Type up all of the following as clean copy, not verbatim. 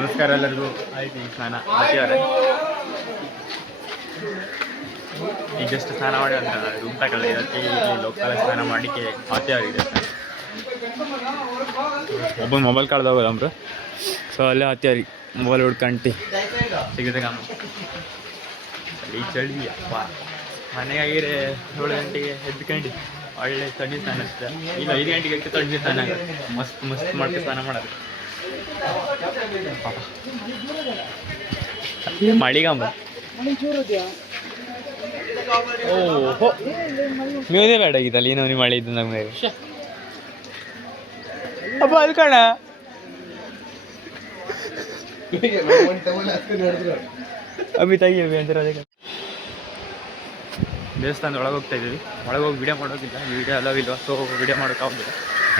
ನಮಸ್ಕಾರ ಎಲ್ಲರಿಗೂ. ಆಯ್ತು ಈಗ ಸ್ನಾನ ಮಾಡ್ತೀವ್ರೆ. ಈಗ ಜಸ್ಟ್ ಸ್ನಾನ ಮಾಡಿ ಅಂತ ರೂಮ್ ತಗೊಳ್ಳಿ ಇದಕ್ಕೆ ಇಲ್ಲಿ ಲೋಕಲ್ ಸ್ನಾನ ಮಾಡಿಕೆ ಹತ್ತಿಯಾಗಿದೆ. ಒಬ್ಬನ ಮೊಬೈಲ್ ಕಳ್ದೋಗೋದಮ್ರು, ಸೊ ಅಲ್ಲೇ ಹತ್ತಿಯಾರಿ ಮೊಬೈಲ್ ಹುಡ್ಕಂಡು ಸಿಗುತ್ತೆ ಕಾಮ. ಈ ಚಳಿ ಅಪ್ಪ ಮನೆಗಾಗಿರೆ 7 ಗಂಟೆಗೆ ಎದ್ಕೊಂಡು ಒಳ್ಳೆ ತಣ್ಣಿ ಸ್ನಾನ ಅಷ್ಟೇ. ಈಗ 5 ಗಂಟೆಗೆ ಎದ್ದು ತಣ್ಣಿ ಸ್ನಾನ ಮಸ್ತ್ ಮಸ್ತ್ ಮಾಡ್ಕೊಂಡು ಸ್ನಾನ ಮಾಡೋದು. ಮಳಿಗಂಬ ಓಹೋ ನೀವೇ ಬೇಡ ಆಗಿತ್ತಲ್ಲ ಏನೋ ನೀವು ಮಳೆ ಇದ್ದು ನಮಗೆ ಅಪ್ಪ ಅಲ್ಲಿ ಕಣ ಅಭಿ ತೆಗಿ ಅಂತಾರೆ. ಅದಕ್ಕೆ ದೇವಸ್ಥಾನದ ಒಳಗೆ ಹೋಗ್ತಾ ಇದ್ದೀವಿ. ಒಳಗೆ ಹೋಗಿ ವಿಡಿಯೋ ಮಾಡೋದಿಲ್ಲ, ವಿಡಿಯೋ ಅಲೋ ಇಲ್ವ, ಸೊ ವಿಡಿಯೋ ಮಾಡೋಕ್ಕಾಗೋದಿಲ್ಲ.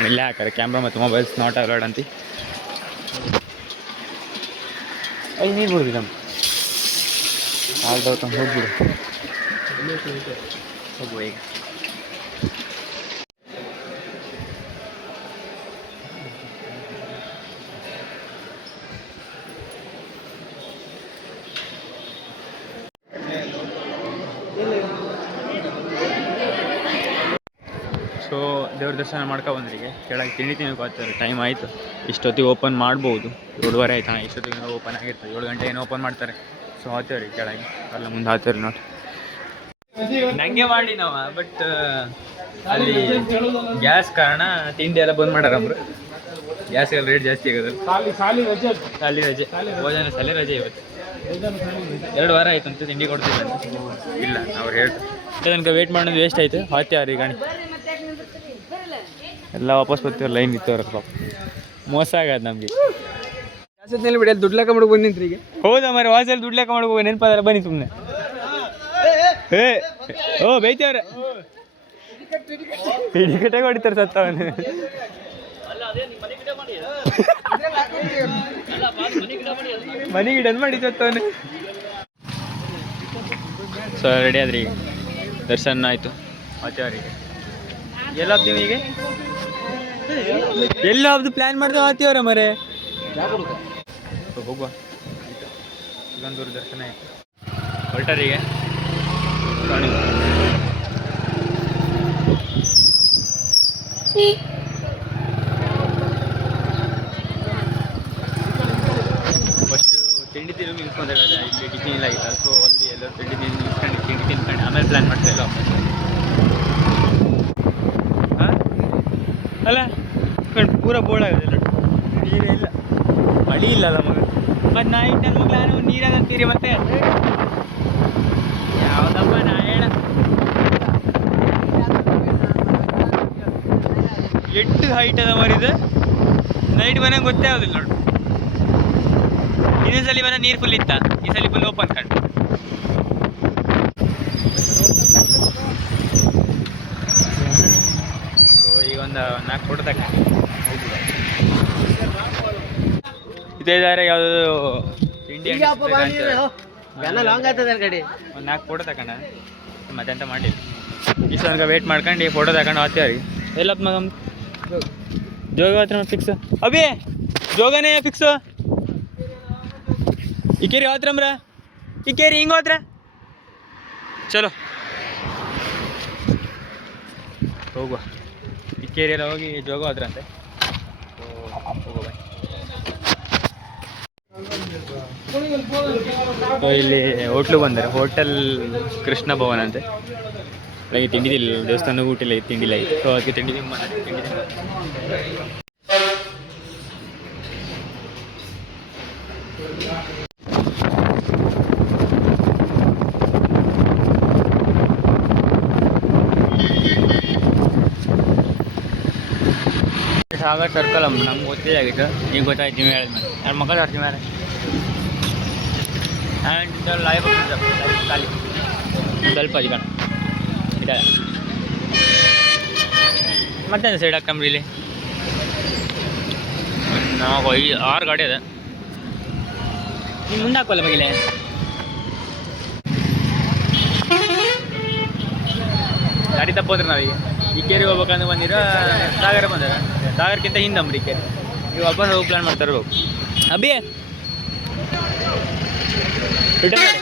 ಇಲ್ಲೇ ಹಾಕಾರೆ ಕ್ಯಾಮ್ರಾ ಮತ್ತು ಮೊಬೈಲ್ಸ್ ನಾಟ್ ಅಲೌಡ್ ಅಂತ. ಅಲ್ಲಿ ನೀರು ಬಿಡ್ವಿ ನಮ್ಮ ಆಲ್ದವ್ಕೊಂಡು ಹೋಗ್ಬಿಡು ಹೋಗುವ ಈಗ. ಸೊ ದೇವ್ರ ದರ್ಶನ ಮಾಡ್ಕೊ ಬಂದ್ರಿಗೆ ಕೆಳಗೆ ತಿಂಡಿ ತಿನ್ನೋಕೆ ಹೋಗ್ತಾರೆ. ಟೈಮ್ ಆಯಿತು, ಇಷ್ಟೊತ್ತಿಗೆ ಓಪನ್ ಮಾಡ್ಬೋದು. 7:30 ಆಯ್ತು. ಇಷ್ಟೊತ್ತಿಗೆ ಓಪನ್ ಆಗಿರ್ತಾರೆ. 7 ಗಂಟೆ ಏನೋ ಓಪನ್ ಮಾಡ್ತಾರೆ. ಸೊ ಹಾತೇವ್ರಿ ಕೆಳಗೆ, ಅಲ್ಲ ಮುಂದೆ ಹಾತೇವ್ರಿ ನೋಡಿ. ನನಗೆ ಮಾಡಿ ನಾವು ಬಟ್ ಅಲ್ಲಿ ಗ್ಯಾಸ್ ಕಾರಣ ತಿಂಡಿ ಎಲ್ಲ ಬಂದ್ ಮಾಡ್ಯಾರಮ್ರು. ಗ್ಯಾಸ್ ಎಲ್ಲ ರೇಟ್ ಜಾಸ್ತಿ ಆಗೋದು. ಸಾಲಿ ರಜೆ ಭೋಜನ ಸಾಲಿ ರಜೆ ಇವತ್ತು 2 ವಾರ ಆಯ್ತು ಅಂತ ತಿಂಡಿ ಕೊಡ್ತೀವಿ ಅಂತ. ಇಲ್ಲ ಅವ್ರು ಹೇಳ್ತಾರೆ ತನಕ ವೇಟ್ ಮಾಡೋದು ವೇಸ್ಟ್ ಆಯಿತು. ಹಾತ್ಯಾವ್ರಿ ಗಾಣಿ ಎಲ್ಲ ವಾಪಸ್ ಬರ್ತೀವಿ. ಲೈನ್ ಇತ್ತವ್ರ ಪಾಪ ಮೋಸ ಆಗದು ನಮಗೆ. ಬಿಡಿ ದುಡ್ಡು ಲೆಕ್ಕ ಮಾಡ್ಕೊಂಡು ಬಂದಿನ್ರಿ ಈಗ. ಹೌದಾ ಮರಿ ವಾಸಲ್ಲಿ ದುಡ್ಡು ಲೆಕ್ಕ ಮಾಡ್ಬೇಕು ನೆನಪಾದ್ರೆ ಬನ್ನಿ ಸುಮ್ಮನೆ. ಓ ಬೈತವ್ರೆ ಟಿಕೆಟೇ ಹೊಡಿತಾರೆ ಸತ್ತವನು. ಮನೆ ಗಿಡ ಮಾಡಿ ಸತ್ತವನು. ಸೊ ರೆಡಿ ಆದ್ರಿ ಈಗ ದರ್ಶನ ಆಯಿತು. ಆತ್ಯವರಿಗೆ ಎಲ್ಲ ಹಬ್ತೀವಿ ಈಗ ಎಲ್ಲ ಹಬ್ದು ಪ್ಲ್ಯಾನ್ ಮಾಡ್ತೇವೆ. ಆತ್ಯವರ ಮರೆ ಹೋಗುವ. ಸಿಗಂದೂರು ದರ್ಶನ ಆಯಿತು ಹೊರಟರಿಗೆ. ಫಸ್ಟು ತಿಂಡಿ ತಿರುಗಿ ನಿಲ್ಸ್ಕೊಂಡಾಗ ಇಲ್ಲಿ ಟಿಫಿನ್ ಇಲ್ಲ ಆಗಿಲ್ಲ. ಸೊ ಅಲ್ಲಿ ಎಲ್ಲರೂ ತಿಂಡಿ ತಿನ್ಕೊಂಡು ಆಮೇಲೆ ಪ್ಲ್ಯಾನ್ ಮಾಡ್ತಾ ಇಲ್ಲ ವಾಪಸ್. ಹಾಂ ಅಲ್ಲ ಕಣ್ ಪೂರ ಬೋಳಾಗೋದಿಲ್ಲ, ನೀರೇ ಇಲ್ಲ, ಮಳಿ ಇಲ್ಲ ನಮಗೆ. ಮತ್ತು ನಾ ಇಟ್ಟು ನನ್ನ ಮಗಳು ನಾನು ನೀರಾಗಂತೀರಿ ಮತ್ತೆ ಯಾವುದಪ್ಪ ನಾ ಹೇಳ ಎಷ್ಟು ಹೈಟ್ ಅದ ಮರಿದು. ನೈಟ್ ಮನೆಗೆ ಗೊತ್ತೇ ಆಗೋದಿಲ್ಲ ನೋಡು. ಇನ್ನೊಂದು ಸಲ ಮನೆ ನೀರು ಫುಲ್ ಇತ್ತ, ಈ ಸಲ ಫುಲ್ ಓಪನ್ ಕಂಡು. ಸೊ ಈಗ ಒಂದು 4 ಫೋಟೋ ತಗೊಂಡು ಹೋಗ್ಬಿಡ. ಇದೇ ದಾರೆ ಯಾವುದಾದ್ರು ತಿಂಡಿ ಒಂದು 4 ಫೋಟೋ ತಗೊಂಡ ಮತ್ತೆ ಅಂತ ಮಾಡಿಲ್ಲ. ಇಷ್ಟೊಂದು ವೇಟ್ ಮಾಡ್ಕೊಂಡು ಈ ಫೋಟೋ ತಗೊಂಡು ಹೋಗ್ತೀವ್ರಿ. ಎಲ್ಲಪ್ಪ ಮಗ ಜೋಗ ಹತ್ರ ಫಿಕ್ಸ್ ಅಭಿ ಜೋಗನೇ ಫಿಕ್ಸು. ಇಕೇರಿ ಹೋತ್ರಮ್ರ, ಇಕೇರಿ ಹಿಂಗೆ ಹೋತ್ರ ಚಲೋ ಹೋಗುವ. ಇಕ್ಕೇರಿ ಎಲ್ಲ ಹೋಗಿ ಜೋಗ ಹೋದ್ರ ಅಂತೆ. ಹೋಗುವ ಇಲ್ಲಿ ಹೋಟ್ಲು ಬಂದರೆ ಹೋಟೆಲ್ ಕೃಷ್ಣ ಭವನ ಅಂತೆ. ಹಾಗೆ ತಿಂಡಿ ಇಲ್ಲ, ದೇವಸ್ಥಾನ ಊಟ ಇಲ್ಲ, ತಿಂಡಿ ಇಲ್ಲ. ಸೊ ಅದಕ್ಕೆ ತಿಂಡಿ ತಿಂಡಿ ಸಾಗರ್ ಸರ್ಕಲ್ ನಮ್ಗೆ ಗೊತ್ತೇ ಆಗಿತ್ತು. ಈಗ ಗೊತ್ತಾಯ್ತು ನೀವು ಹೇಳಿದ ಮೇಲೆ. ನನ್ನ ಮಕ್ಕಳು ಆಡ್ತೀವಿ ಮೇಲೆ ನಾನು ಲೈವ್ ಖಾಲಿ ಸ್ವಲ್ಪ ಈಗ ಇದೆ. ಮತ್ತೆ ಸೈಡ್ ಹಾಕಂಬ್ರಿ ಇಲ್ಲಿ ನಾವು 6 ಗಾಡಿ ಅದ. ನೀವು ಮುಂದೆ ಹಾಕೋಲ್ಲ ಬಗಿಲೆ. ಗಾಡಿ ತಪ್ಪೋದ್ರಿ ನಾವೀಗ ಈ ಕೇರಿಗೆ ಹೋಗ್ಬೇಕಂದ್ರೆ ಬಂದಿರ ಸಾಗರ ಬಂದಾರ. ಸಾಗರಕ್ಕಿಂತ ಹಿಂದಮ್ರಿ ಈ ಕೇರಿ. ನೀವು ವಾಪಸ್ ಹೋಗಿ ಪ್ಲ್ಯಾನ್ ಮಾಡ್ತಾರೆ ಹೋಗಿ. ಅಭಿ ರಿಟರ್ನ್ ಮಾಡಿ.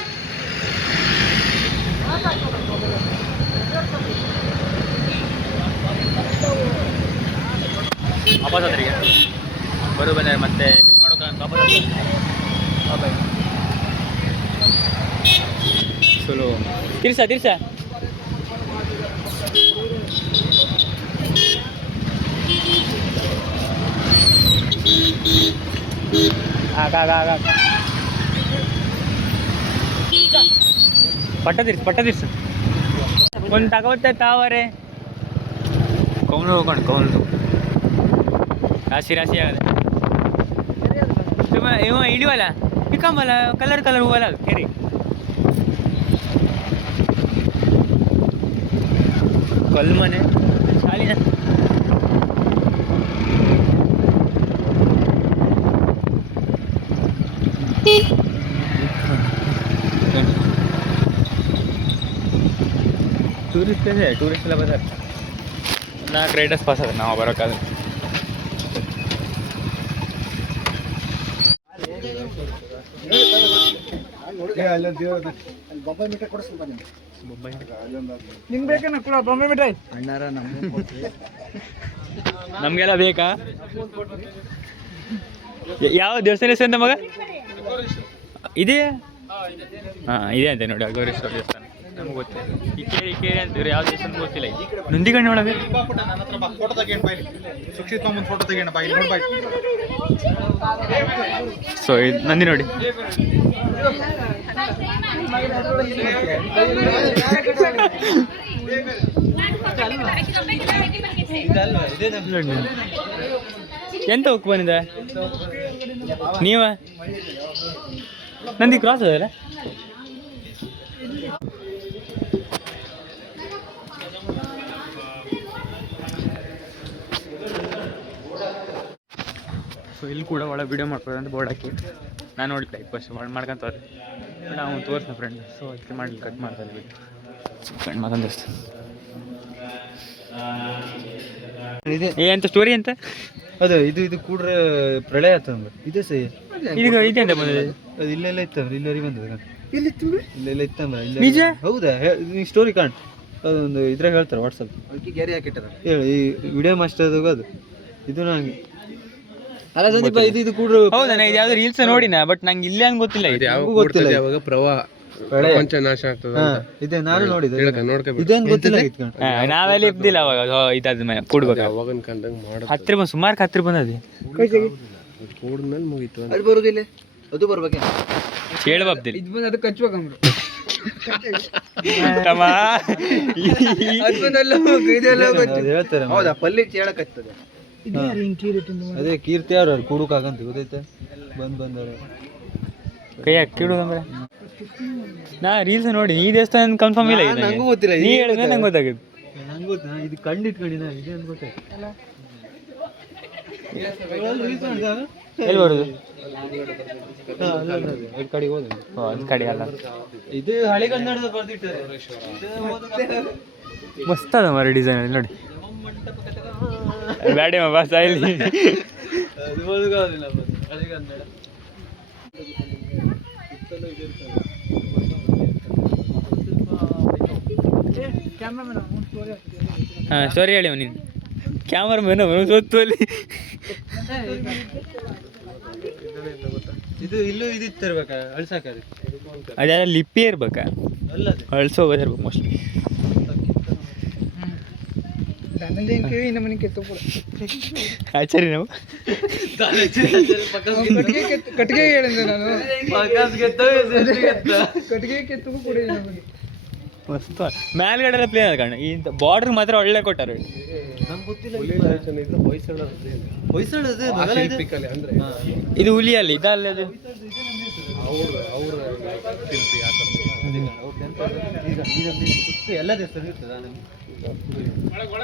ವಾಪಸ್ ಅದ್ರಿಗೆ ಬರೋ ಬಂದರೆ ಮತ್ತೆ ಮಿಸ್ ಮಾಡೋಕೆ ವಾಪಸ್ ಚಲೋ ತಿರ್ಸ ಆಗ ಪಟ್ಟ ತಿರ್ಸು ಒಂದು ತಗೋತೆ ತಾವರೆ ಕೌನು ಹೋಗೋಣ ಕೌನು ರಾಶಿ ಆಗದೆ ಇವ ಹಿಡಿವಲ್ಲ ಪಿಕ್ಕಂಬಲ್ಲ ಕಲರ್ ಹೂವಲ್ಲ ಅದು ಕೇರಿ ಕಲ್ಮನೆ ಶಾಲಿನ ಟೂರಿಸ್ಟ್ ಎಲ್ಲ ಬರ್ತಾರೆ 4 ರೈಡರ್ಸ್ ಪಾಸ್ ಅದ ನಾವು ಬರೋಕ್ಕಾದ್ರೆ ನಿಂಗೆ ಬೇಕೇನ ಕೂಡ ಬೊಂಬೆ ಮಿಠಾಯಿ ಅಣ್ಣಾರ ನಮಗೆಲ್ಲ ಬೇಕಾ ಯಾವ ದೇವಸ್ಥಾನ ಹೆಸರು ಅಂತ ಮಗ ಇದೆಯಾ ಹಾಂ ಇದೆ ಅಂತೆ ನೋಡಿ ಅಗೋರೇಶ್ವರ ದೇವಸ್ಥಾನ ನಮ್ಗೆ ಗೊತ್ತಿಲ್ಲ ಈ ಕೇರಿ ಅಂತಿದ್ರು ಯಾವ ದೇವಸ್ಥಾನ ಗೊತ್ತಿಲ್ಲ ನಂದಿಗಣ್ಣೆ ಒಳಗೆ ಸೊ ಇದು ನಂದಿ ನೋಡಿ ಎಂತ ಹೋಗಿ ಬಂದಿದೆ ನೀವ ನಂದಿ ಕ್ರಾಸ್ ಅದಲ್ಲ ಸೊ ಇಲ್ಲಿ ಕೂಡ ಒಳಗೆ ವೀಡಿಯೋ ಮಾಡ್ಬೋದು ಅಂತ ಬೋರ್ಡ್ ಹಾಕಿ ನಾನು ನೋಡ್ತಾ ಫಸ್ಟ್ ಒಳಗೆ ಮಾಡ್ಕೊಂತವ್ರೆ ನಾವು ತೋರಿಸ್ನ ಫ್ರೆಂಡ್ ಸೊ ಅದಕ್ಕೆ ಮಾಡಲಿ ಕಟ್ ಮಾಡ್ತಾರೆ ಬಿಟ್ಟು ಫ್ರೆಂಡ್ ಮಾತಂದಿಸ್ತು ಎಂತ ಸ್ಟೋರಿ ಅಂತ ಅದು ಇದು ಕೂಡ್ರೆ ಪ್ರಳಯ ಆಯ್ತು ನಮ್ಗೆ ಇದೆ ಸಹ ಇದೀಗ ಇದೆ ಅಂತ ಬಂದಿದೆ ಅದು ಇಲ್ಲೆಲ್ಲ ಇತ್ತಂದ್ರೆ ಇಲ್ಲವರೆಗೆ ಬಂದದ ಇಲ್ಲೆಲ್ಲ ಇತ್ತಂದ್ರೆ ನಿಜ ಹೌದಾ ನೀ ಸ್ಟೋರಿ ಕಾಣ್ ಅದೊಂದು ಇದ್ರಾಗ ಹೇಳ್ತಾರೆ ವಾಟ್ಸಪ್ ಗ್ಯಾರಿ ಹಾಕಿಟ್ಟಾರ ಹೇಳಿ ಈ ವಿಡಿಯೋ ಮಾಸ್ಟರ್ ಅದು ಇದು ನಂಗೆ ಅಲ್ಲ ಸಂದೀಪ ಇದು ಕೂಡ್ರೆ ಹೌದಾ ಇದು ಯಾವ್ದು ರೀಲ್ಸ್ ನೋಡಿನ ಬಟ್ ನಂಗೆ ಇಲ್ಲೇ ಅಂತ ಗೊತ್ತಿಲ್ಲ ಇದು ಗೊತ್ತಿಲ್ಲ ಯಾವಾಗ ಪ್ರವಾಹ ಪ್ರಪಂಚ ನಾಶ ಆಗ್ತದೆ ಇದೆ ನಾನು ನೋಡಿದೆ ನೋಡ್ಕೋಬೇಕು ಇದೇನು ಗೊತ್ತಿಲ್ಲ ನಾವೆಲ್ಲ ಇದ್ದಿಲ್ಲ ಅವಾಗ ಇದಾದ ಮೇಲೆ ಕೂಡ್ಬೇಕು ಯಾವಾಗನ್ ಕಂಡಂಗೆ ಮಾಡೋದು ಹತ್ತಿರ ಬಂದು ಸುಮಾರು ಹತ್ತಿರ ಬಂದದೆ ಕೂಡ್ಮೇಲೆ ಮುಗೀತು ಅದು ಬರುದಿಲ್ಲ ಅದು ಬರ್ಬೇಕೆ ಕೇಳಬಾರ್ದಿಲ್ಲ ಇದು ಬಂದು ಅದಕ್ಕೆ ಹಚ್ಬೇಕಂಬ್ರು ಅದು ಬಂದು ಇದೆಲ್ಲ ಹೇಳ್ತಾರೆ ಹೌದಾ ಪಲ್ಲಿ ಹೇಳಕತ್ತದ ಅದೇ ಕೀರ್ತಿ ಅವ್ರು ಕೂಡಕ್ಕಾಗಂತ ಗೊತ್ತೈತೆ ಬಂದವ್ರೆ ಕೈ ಹಾಕಿಡೋದಂದ್ರೆ ನಾ ರೀಲ್ಸ್ ನೋಡಿ ಈ ದೇವಸ್ಥಾನ ಕನ್ಫರ್ಮ್ ಇಲ್ಲ ಇದು ನಂಗೂ ಗೊತ್ತಿಲ್ಲ ನೀ ಹೇಳಿದ್ರೆ ನಂಗೆ ಗೊತ್ತಾಗುತ್ತೆ ನಂಗೆ ಗೊತ್ತಾ ಇದು ಕಂಡಿಟ್ಕೊಂಡಿನ ಇದೆ ಅಂತ ಗೊತ್ತಾಯ್ತು ಎಲ್ಲಿ ಬರೋದು ಕಡೆ ಹೋದ ಅದು ಕಡೆ ಅಲ್ಲ ಇದು ಹಳೆ ಕನ್ನಡದ ಬರ್ದಿಟ್ಟಾರೆ ಮಸ್ತ್ ಅದ ಮರ ಡಿಸೈನ್ ನೋಡಿ ಬ್ಯಾಡೇಮ ಬಾಸ ಇಲ್ಲಿ ಅದು ಬದುಕೋದಿಲ್ಲ ಹಳೆ ಕನ್ನಡ ಹಾಂ ಸಾರಿ ಹೇಳಿ ನೀನು ಕ್ಯಾಮರಾ ಮೇನ ಗೊತ್ತು ಅಲ್ಲಿ ಇದು ಇಲ್ಲೂ ಇದಿತ್ತು ಇರ್ಬೇಕಾ ಅಳ್ಸಾಕರಿ ಅದೆಲ್ಲ ಲಿಪ್ಪಿ ಇರ್ಬೇಕಾ ಅಲ್ಲ ಅಳ್ಸೋಗೋದು ಇರ್ಬೇಕು ಮೋಸ್ಟ್ಲಿ ಇನ್ನು ಮನೆ ಕೆತ್ತು ಕೂಡ ಆಚಾರಿ ನಾವು ಕಟ್ಟಿಗೆ ಹೇಳಿದ್ದೆ ನಾನು ಕಟ್ಟಿಗೆ ಕೆತ್ತು ಕೂಡ ಮಸ್ತ್ ಮೇಲ್ಗಡೆ ಪ್ಲೇನ್ ಅದ ಕಣ್ಣ ಈ ಬಾರ್ಡ್ರ್ ಮಾತ್ರ ಒಳ್ಳೆ ಕೊಟ್ಟಾರೆ ನಮ್ಗೆ ಗೊತ್ತಿಲ್ಲ ಹೊಯ್ಸಳದು ಅಂದ್ರೆ ಇದು ಹುಲಿಯಲ್ಲಿ ಇದಲ್ಲ ಅದು ಎಲ್ಲ ದೇವಸ್ಥಾನ ಇರ್ತದ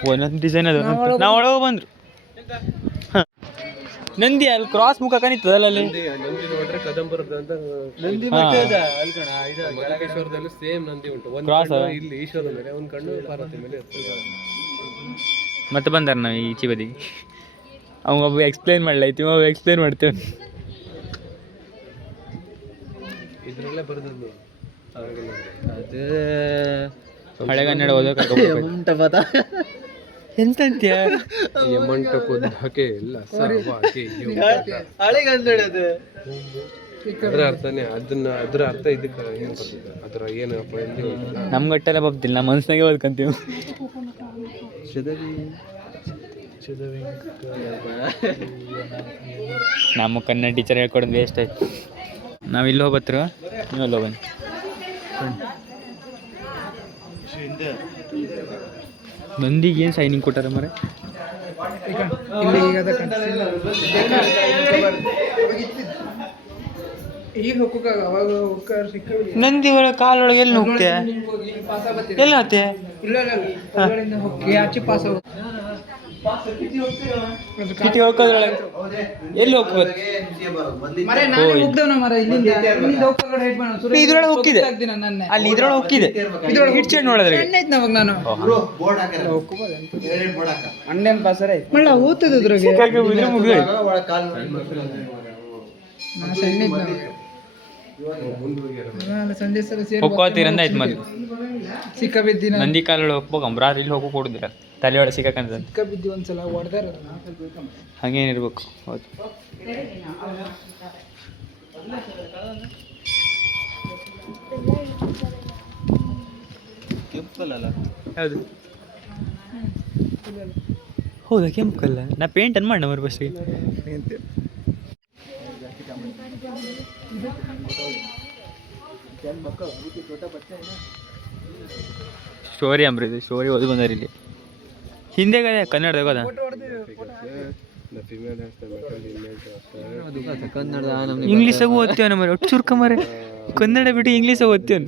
ಒಂದೊಂದು ಡಿಸೈನ್ ಅದು ನಾವು ಒಳಗೆ ಬಂದ್ರು ನಂದಿ ಅಲ್ಲಿ ಕ್ರಾಸ್ ಮುಖ ಕಾಣಿತ್ತದಲ್ಲ ಅಲ್ಲಿ ನಂದಿ ನೋಡ್ರೆ ಕದಂಬರದ ಅಂತ ನಂದಿ ಹಾ. ಮಠದ ಅಲ್ಕಣ ಮಲಕೇಶ್ವರದಲ್ಲೂ ಸೇಮ್ ನಂದಿ ಉಂಟು ಒಂದು Cross ಆ? ಕಣ್ಣು ಇಲ್ಲಿ ಈಶ್ವರ ಮೇಲೆ ಒಂದು ಕಣ್ಣು ಪಾರ್ವತಿ ಮೇಲೆ ಇರ್ತದೆ. ಮತ್ತೆ ಬಂದಾರ ನಾವು ಈಚೆ ಬದಿ ಅವ ಒಬ್ಬ ಎಕ್ಸ್ಪ್ಲೈನ್ ಮಾಡಲೈತಿ ಒಬ್ಬ ಎಕ್ಸ್ಪ್ಲೈನ್ ಮಾಡ್ತೇವೆ ಇದ್ರಲ್ಲೇ ಬರ್ದದ್ದು ಅದು ಹಳೆಗನ್ನಡ ಓದೋಕೆ ಎಂತ ಪದ ಎಂತಂತ್ಯ ಯಮಂಟಕ್ಕೊದ್ದಕ್ಕೆ ಇಲ್ಲ ಹಳೆಗನ್ನಡ ಅದು ಅದ್ರ ಅರ್ಥನೇ ಅದ್ರ ಅರ್ಥ ಇದಕ್ಕೆ ಏನು ಬರ್ತದೆ ಅದ್ರ ಏನಪ್ಪ ಎಲ್ಲಿ ಹೋಗಿಲ್ಲ ನಮ್ಗೆ ಗಟ್ಟೆಲ್ಲ ಬಬ್ದಿಲ್ಲ ನಮ್ಮ ಮನ್ಸಿನಾಗೆ ಓದ್ಕೊಂತೀವಿ ನಮ್ಮ ಕನ್ನಡ ಟೀಚರ್ ಹೇಳ್ಕೊಡೋದು ವೇಸ್ಟ್ ಆಯ್ತು. ನಾವು ಇಲ್ಲಿ ಹೋಗ್ಬತ್ರ ನೀವು ಅಲ್ಲಿ ಹೋಗ್ಬನ್ನಿ. ನಂದಿಗೆ ಏನು ಸೈನಿಂಗ್ ಕೊಟ್ಟಾರ ಮರೆ ಇಲ್ಲಿ ಈಗ ಈಗ ಹೋಗಕ್ಕಾಗ ಅವಾಗ ಹೋಗ್ಕಾರ ಸಿಕ್ಕ ನಂದಿ ಒಳಗೆ ಕಾಲೊಳಗೆ ಎಲ್ಲಿ ಹೋಗ್ತೆ ಎಲ್ಲಿ ಹೋಗ್ತೆ ಇಲ್ಲ ಇಲ್ಲ ಹೋಗಿ ಆಚೆ ಪಾಸ್ ಕಿಟಿ ಹೋಗೋದ್ರೊಳಗೆ ಎಲ್ಲಿ ಹೋಗ್ಬೋದು ಇದ್ರೊಳಗೆ ಹೋಗಿದೆ ಅಲ್ಲಿ ಇದ್ರೊಳಗೆ ಹೋಗಿದೆ ಹಿಟ್ ಸೈಡ್ ನೋಡಿದ್ರೆ ನಾನು ಅಣ್ಣನ್ ಪಾಸರ ಮಳ್ಳ ಓದ್ತದ ಅದ್ರಾಗೆ ಸಂಜೆ ಸಲ ಹೋಗ್ಕೋತೀರಂದ ಆಯ್ತು ಮತ್ತೆ ಸಿಕ್ಕ ಬಿದ್ದಿನ ನಂದಿ ಕಾಲೊಳಗೆ ಹೋಗ್ಬೇಕು ರಾತ್ರಿ ಇಲ್ಲಿ ಹೋಗೋ ಕೊಡುದಿಲ್ಲ ತಲೆ ಒಳಗೆ ಸಿಕ್ಕಂತ ಸಿಕ್ಕ ಬಿದ್ದಿ ಒಂದ್ಸಲ ಹೊಡೆದಾರ ಹಂಗೇನಿರ್ಬೇಕು. ಹೌದು ಹೌದು ಹೌದಾ ಕೆಂಪು ಕಲ್ಲ ನಾ ಪೇಂಟ್ ಅನ್ ಮಾಡಿ ಮರು ಬಸ್ಸಿಗೆ ಸ್ಟೋರಿ ಅಂಬ್ರಿ ಇದು ಸ್ಟೋರಿ ಓದಿ ಬಂದಾರ ಇಲ್ಲಿ ಹಿಂದೆ ಕನ್ನಡದಾಗ ಅದ ಇಂಗ್ಲೀಷಾಗೂ ಓದ್ತೇವ ನಮ್ಮ ಒಟ್ಟು ಚುರ್ಕ ಮರೆ ಕನ್ನಡ ಬಿಟ್ಟು ಇಂಗ್ಲೀಷಾಗ ಓದ್ತೇವ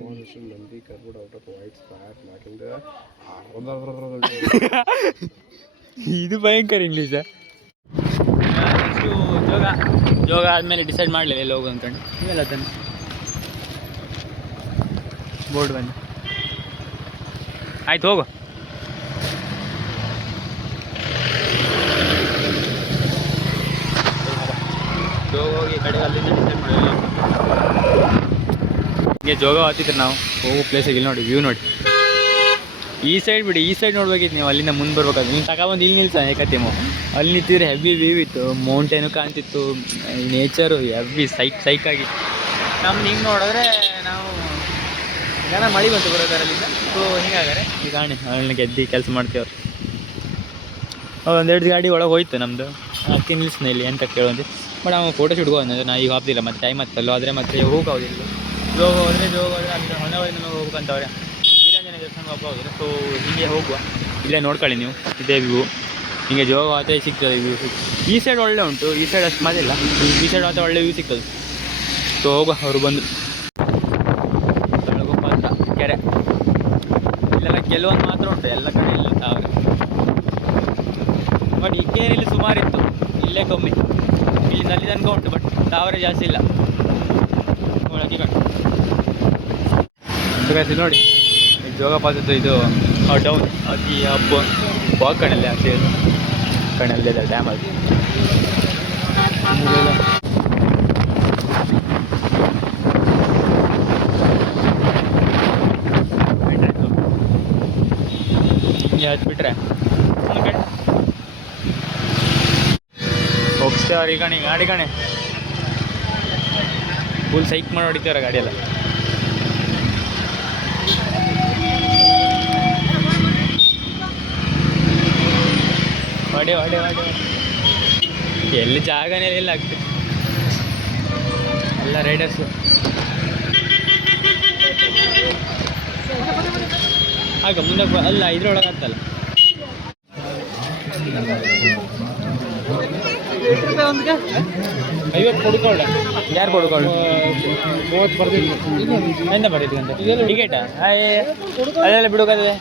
ಇದು ಭಯಂಕರ ಇಂಗ್ಲೀಷ. ಯೋಗ ಯೋಗ ಆದಮೇಲೆ ಡಿಸೈಡ್ ಮಾಡಲಿಲ್ಲ ಎಲ್ಲಿ ಹೋಗು ಅಂದ್ಕೊಂಡು ಇವೆಲ್ಲ ತಾನೆ ಬೋರ್ಡ್ ಬನ್ನಿ ಆಯ್ತು ಹೋಗು. ಜೋಗ ಹೋಗಿ ಕಡೆ ಅಲ್ಲಿಂದ ಡಿಸೈಡ್ ಮಾಡಿಲ್ಲ ಹಿಂಗೆ ಜೋಗ ಹತ್ತಿದ್ರು ನಾವು ಹೋಗೋ ಪ್ಲೇಸಿಗೆ ಇಲ್ಲಿ ನೋಡಿ ವ್ಯೂ ನೋಡಿ ಈ ಸೈಡ್ ಬಿಡಿ ಈ ಸೈಡ್ ನೋಡ್ಬೇಕಿತ್ತು ನೀವು ಅಲ್ಲಿಂದ ಮುಂದೆ ಬರ್ಬೇಕಾದ್ರೆ ನೀವು ತಗೊಬಂದು ಇಲ್ಲಿ ನಿಲ್ಸ ಏಕತ್ತೀಮೋ ಅಲ್ಲಿ ನಿಂತಿದ್ರೆ ಹೆವಿ ವ್ಯೂ ಇತ್ತು ಮೌಂಟೇನು ಕಾಣ್ತಿತ್ತು ನೇಚರು ಹೆವಿ ಸೈಕಾಗಿತ್ತು. ನಮ್ದು ಹಿಂಗೆ ನೋಡಿದ್ರೆ ನಾವು ಜನ ಮಳೆ ಬಂತು ಬರೋದಾರ ಅಲ್ಲಿಂದ ಸೊ ಹಿಂಗಾಗಾರೆ ಈಗ ಕಾಣಿ ಗೆದ್ದು ಕೆಲಸ ಮಾಡ್ತೀವ್ರು. ಒಂದೆರಡು ಗಾಡಿ ಒಳಗೆ ಹೋಯ್ತು ನಮ್ಮದು ಅದಕ್ಕೆ ನಿಲ್ಸ್ನ ಇಲ್ಲಿ ಅಂತ ಕೇಳೋದು ಬಟ್ ನಾವು ಫೋಟೋ ಶೂಟ್ಗೆ ಹೋದ್ರೆ ನಾ ಈಗ ಹಾಕ್ತಿಲ್ಲ ಮತ್ತೆ ಟೈಮ್ ಹತ್ತಲ್ಲೋ ಆದರೆ ಮತ್ತೆ ಹೋಗೋದಿಲ್ಲ ಜೋಗ ಹೋದರೆ ಅಲ್ಲಿ ಹೊನ್ನವರಿಂದ ಹೋಗ್ಬೇಕಂತವ್ರೆ ವೀರಾಂಜನೇಯ ದೇವಸ್ಥಾನ ಹೋಗೋದಿಲ್ಲ. ಸೊ ಹೀಗೆ ಹೋಗುವ ಇಲ್ಲೇ ನೋಡ್ಕೊಳ್ಳಿ ನೀವು ಇದೇ ವ್ಯೂ ಹಿಂಗೆ ಜೋಗ ಆದರೆ ಸಿಗ್ತದೆ ವ್ಯೂ ಈ ಸೈಡ್ ಒಳ್ಳೆ ಉಂಟು ಈ ಸೈಡ್ ಅಷ್ಟು ಮಾತಿಲ್ಲ ಈ ಸೈಡ್ ಆದರೆ ಒಳ್ಳೆ ವ್ಯೂ ಸಿಗ್ತದೆ. ಸೊ ಹೋಗುವ ಅವರು ಬಂದು ಬೆಳಗೊಪ್ಪ ಅಂತ ಕೆರೆ ಇಲ್ಲೆಲ್ಲ ಕೆಲವೊಂದು ಮಾತ್ರ ಉಂಟು ಎಲ್ಲ ಕಡೆ ಇಲ್ಲ ತಾವರೆ ಬಟ್ ಇಕ್ಕೇರಿಯಲ್ಲಿ ಸುಮಾರಿತ್ತು ಇಲ್ಲೇ ಕಮ್ಮಿ ಇಲ್ಲಿಂದ ಅಲ್ಲಿ ತನಕ ಉಂಟು ಬಟ್ ತಾವರೆ ಜಾಸ್ತಿ ಇಲ್ಲ ಒಳಗೆ ಕಟ್ಟು ನೋಡಿ ಜೋಗಪಾತದ್ದು ಇದು ಡೌನ್ ಅತಿ ಹಬ್ಬ ಬಾಗ್ ಕಣಲ್ಲಿ ಆಗ್ತದೆ ಕಣಲ್ಲಿದೆ ಡ್ಯಾಮ್ ಅದು ಹಿಂಗೆ ಹಚ್ಬಿಟ್ರೆ ಹೋಗ್ತೇವ್ರ ಈ ಕಣೆ ಗಾಡಿ ಕಣೆ ಫುಲ್ ಸೈಕ್ ಮಾಡಿ ಹೊಡಿತೇವ್ರ ಗಾಡಿಯೆಲ್ಲ ಹೊಡೆ ಹೊಡೆ ಹೊಡೆ ಎಲ್ಲಿ ಜಾಗನೇ ಎಲ್ಲ ಆಗ್ತದೆ ಎಲ್ಲ ರೈಡರ್ಸು ಆಗ ಮುಂದೆ ಅಲ್ಲ ಇದ್ರೊಳಗೆ ಆಗ್ತಲ್ಲ 50 ಕೊಡ್ಕೊಳ್ಳ ಯಾರು ಕೊಡ್ಕೊಳ್ಳ 30 ಬರ್ದಿಲ್ಲ ಎಂತ ಬರ್ದಿದ್ದು ಅಂತ ಟಿಕೆಟಾ ಅದೆಲ್ಲ ಬಿಡೋಕಾದ್ರೆ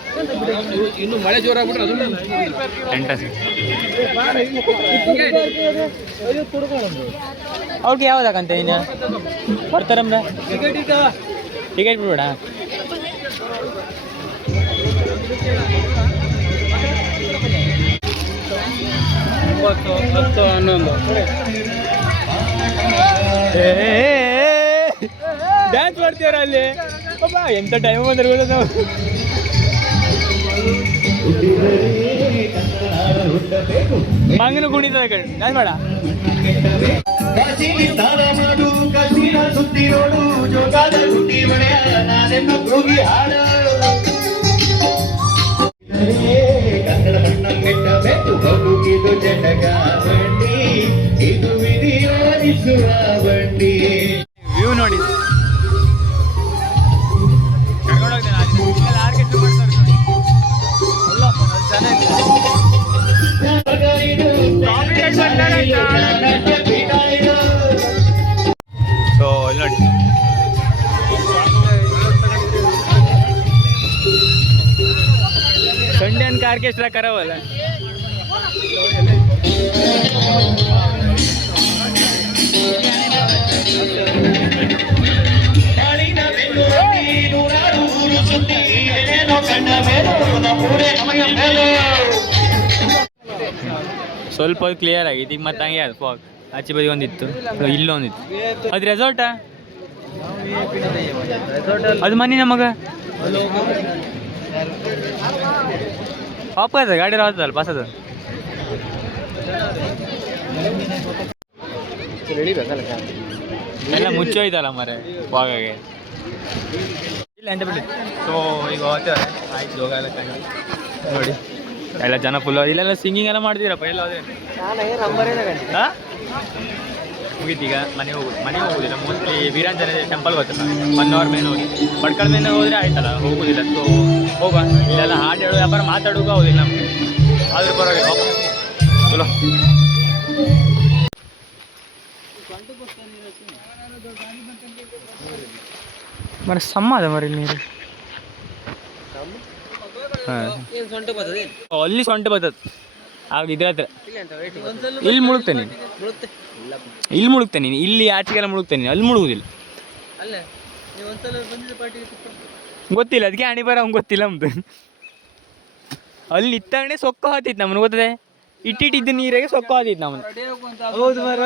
ಇನ್ನು ಮಳೆ ಜೋರಾಗ್ಬಿಟ್ರೆ ಅದನ್ನ ಅವ್ರಿಗೆ ಯಾವ್ದಾಕಂತ ಇನ್ನು ಬರ್ತಾರಮ್ರ ಟಿಕೆಟ್ ಬಿಡಬೇಡ ಹತ್ತು ಹನ್ನೊಂದು ಡ್ಯಾನ್ಸ್ ಮಾಡ್ತೀವ್ರ ಅಲ್ಲಿ ಅಬ್ಬಾ ಎಂತ ಟೈಮ್ ಬಂದ್ರೆ ಗೊತ್ತಾ ನಾವು ಹಂಗನು ಕುಣಿತದ ಕಡೆ ಡ್ಯಾನ್ಸ್ ಮಾಡ ವ್ಯೂ ನೋಡಿ ಸೊ ಇಲ್ಲಿ ನೋಡಿ ಸಂಡೇ ಅನ್ಕ ಆರ್ಕೆಸ್ಟ್ರಾ ಕರವಲ್ಲ ಸ್ವಲ್ಪ ಕ್ಲಿಯರ್ ಆಗಿತ್ತು ಈಗ ಮತ್ತೆ ಹಂಗೆ ಅದು ಫಾಗ್ ಆಚೆ ಬದಿ ಒಂದಿತ್ತು ಇಲ್ಲೊಂದಿತ್ತು ಅದು ರೆಸಾರ್ಟಾ ಅದು ಮನೆ ನಮಗ ವಾಪಸ್ ಗಾಡಿ ರಾವತ್ತಲ್ಲ ಬಸ್ ಅದು ಎಲ್ಲ ಮುಚ್ಚೋಯ್ತಲ್ಲ ಮರೆ ಫಾಗಾಗೆ ಇಲ್ಲ ಅಂತ ಬಿಡಿ ಸೊ ಈಗ ಹೋಗ್ತೇವೆ ಆಯ್ತು ಯೋಗ ಎಲ್ಲ ಕಂಡು ನೋಡಿ ಎಲ್ಲ ಜನ ಫುಲ್ ಇಲ್ಲೆಲ್ಲ ಸಿಂಗಿಂಗ್ ಎಲ್ಲ ಮಾಡ್ತೀರಪ್ಪ ಎಲ್ಲ ಹೋದ್ರೆ ಹಾಂ ಮುಗೀತೀಗ ಮನೆಗೆ ಹೋಗೋದಿಲ್ಲ ಮೋಸ್ಟ್ಲಿ ವೀರಾಂಜನೇಯ ಟೆಂಪಲ್ ಗೊತ್ತಿಲ್ಲ 1 ಅವರ್ ಮೇಲೆ ಹೋಗಿ ಪಡ್ಕಳ ಮೇಲೆ ಹೋದರೆ ಆಯ್ತಲ್ಲ ಹೋಗೋದಿಲ್ಲ ಸೊ ಹೋಗುವ ಇಲ್ಲೆಲ್ಲ ಹಾಡು ಹೇಳೋ ವ್ಯಾಪಾರ ಮಾತಾಡೋಕೆ ಆಗೋದಿಲ್ಲ ನಮಗೆ ಆದ್ರೂ ಪರವಾಗಿಲ್ಲ ಚಲೋ ಮರ ಸಮ್ಮದ ಮರಿ ನೀರು ಹಾಂ ಅಲ್ಲಿ ಸೊಂಟ ಬರ್ತದೆ ಆಗ ಇದ್ರ ಹತ್ರ ಇಲ್ಲಿ ಮುಳುಗ್ತೇನೆ ಇಲ್ಲಿ ಮುಳುಗ್ತೇನೆ ಇಲ್ಲಿ ಆಚೆಗೆಲ್ಲ ಮುಳುಗ್ತೇನೆ ಅಲ್ಲಿ ಮುಳುಗುದಿಲ್ಲ ಗೊತ್ತಿಲ್ಲ ಅದಕ್ಕೆ ಹಣಿ ಬರ ಅವ್ನು ಗೊತ್ತಿಲ್ಲ ನಮ್ದು ಅಲ್ಲಿ ಇತ್ತಂಗಡೆ ಸೊಕ್ಕ ಹಾತಿತ್ತು ನಮ್ಮನ್ನು ಗೊತ್ತದೆ ಇಟ್ಟಿಟ್ಟಿದ್ದ ನೀರಾಗೆ ಸೊಕ್ಕ ಹಾತಿತ್ತು ನಮ್ಮನ್ನು ಹೌದು ಮರ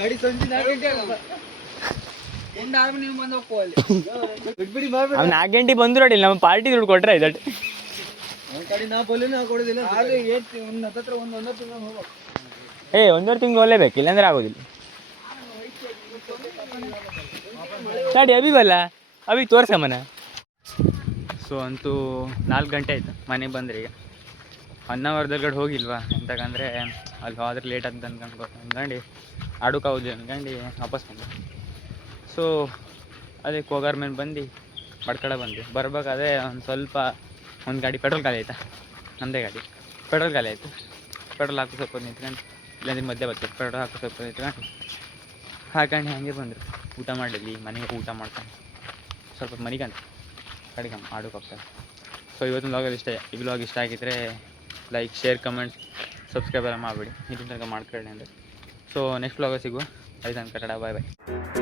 ಗಾಡಿ ಸಂಜೆ 4 ಗಂಟೆ ಬಂದು ನೋಡಿ ನಮ್ಮ ಪಾರ್ಟಿ ದುಡ್ಡು ಕೊಟ್ರೆ ಇದಟ್ ಒಂದೂವರೆ ತಿಂಗಳು ಒಲ್ಲೇಬೇಕು ಇಲ್ಲಾಂದ್ರೆ ಆಗೋದಿಲ್ಲ ಗಾಡಿ ಅಭಿಗಲ್ಲ ಅಭಿಗೆ ತೋರ್ಸಮ್ಮನ ಸೊ ಅಂತೂ 4 ಗಂಟೆ ಆಯಿತು ಮನೆಗೆ ಬಂದರೆ ಈಗ 1 ಅವರ್ದಲ್ಲಿ ಹೋಗಿಲ್ವಾ ಎಂತಕಂದರೆ ಅಲ್ಲಿ ಹೋದ್ರೆ ಲೇಟ್ ಆಗ್ತದೆ ಅನ್ಕೊಂಡು ಆಡೋಕ್ಕಾಗೋದಿಲ್ಲ ಅನ್ಕೊಂಡು ವಾಪಸ್ ಬಂದೆ ಸೊ ಅದೇ ಕೋಗಾರ್ ಮೇಲೆ ಬಂದು ಬಡ್ಕಳ ಬಂದು ಬರ್ಬೇಕಾದ್ರೆ ಒಂದು ಗಾಡಿ ಪೆಟ್ರೋಲ್ ಖಾಲಿ ಆಯಿತಾ ನಮ್ಮದೇ ಗಾಡಿ ಪೆಟ್ರೋಲ್ ಖಾಲಿ ಆಯಿತು ಪೆಟ್ರೋಲ್ ಹಾಕೋ ಸ್ವಲ್ಪ ನಿಂತ್ಕೊಂಡು ಇಲ್ಲಾಂದ್ರೆ ಮಧ್ಯೆ ಬರ್ತೀವಿ ಪೆಟ್ರೋಲ್ ಹಾಕೋ ಸ್ವಲ್ಪ ನಿಂತ್ಕೊಂಡು ಹಾಕೊಂಡು ಹಾಗೆ ಬಂದರು ಊಟ ಮಾಡಲಿ ಮನೆಗೆ ಊಟ ಮಾಡ್ಕೊಂಡು ಸ್ವಲ್ಪ ಮನಿಗಂತ ಕಡೆಗೆ ಆಡೋಕೆ ಹೋಗ್ತಾರೆ ಸೊ ಇವತ್ತಿನ ವ್ಲಾಗಲ್ಲಿ ಇಷ್ಟ ಈ ವ್ಲಾಗ್ ಇಷ್ಟ ಆಗಿದ್ದರೆ ಲೈಕ್ ಶೇರ್ ಕಮೆಂಟ್ ಸಬ್ಸ್ಕ್ರೈಬ್ ಎಲ್ಲ ಮಾಡಿಬಿಡಿ ಇದನ್ನ ತನಕ ಮಾಡ್ಕೊಳ್ಳಿ ಅಂದರೆ ಸೊ ನೆಕ್ಸ್ಟ್ ವ್ಲಾಗ ಸಿಗುವ ಐದು ತನಕ ಬಾಯ್ ಬಾಯ್